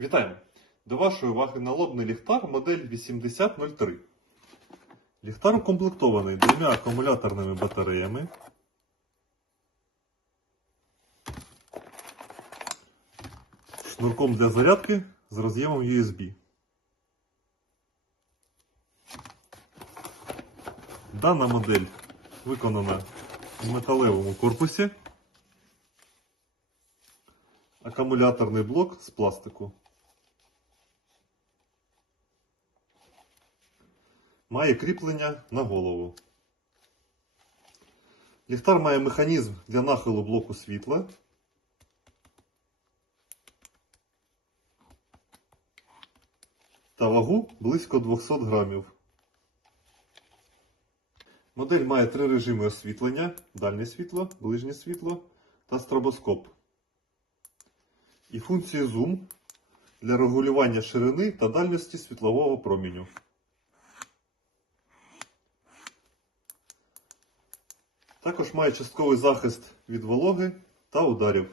Вітаємо! До вашої уваги налобний ліхтар модель 8003. Ліхтар укомплектований двома акумуляторними батареями. Шнурком для зарядки з роз'ємом USB. Дана модель виконана в металевому корпусі. Акумуляторний блок з пластику. Має кріплення на голову. Ліхтар має механізм для нахилу блоку світла. Та вагу близько 200 грамів. Модель має три режими освітлення: дальнє світло, ближнє світло та стробоскоп. І функцію Zoom для регулювання ширини та дальності світлового проміню. Також має частковий захист від вологи та ударів.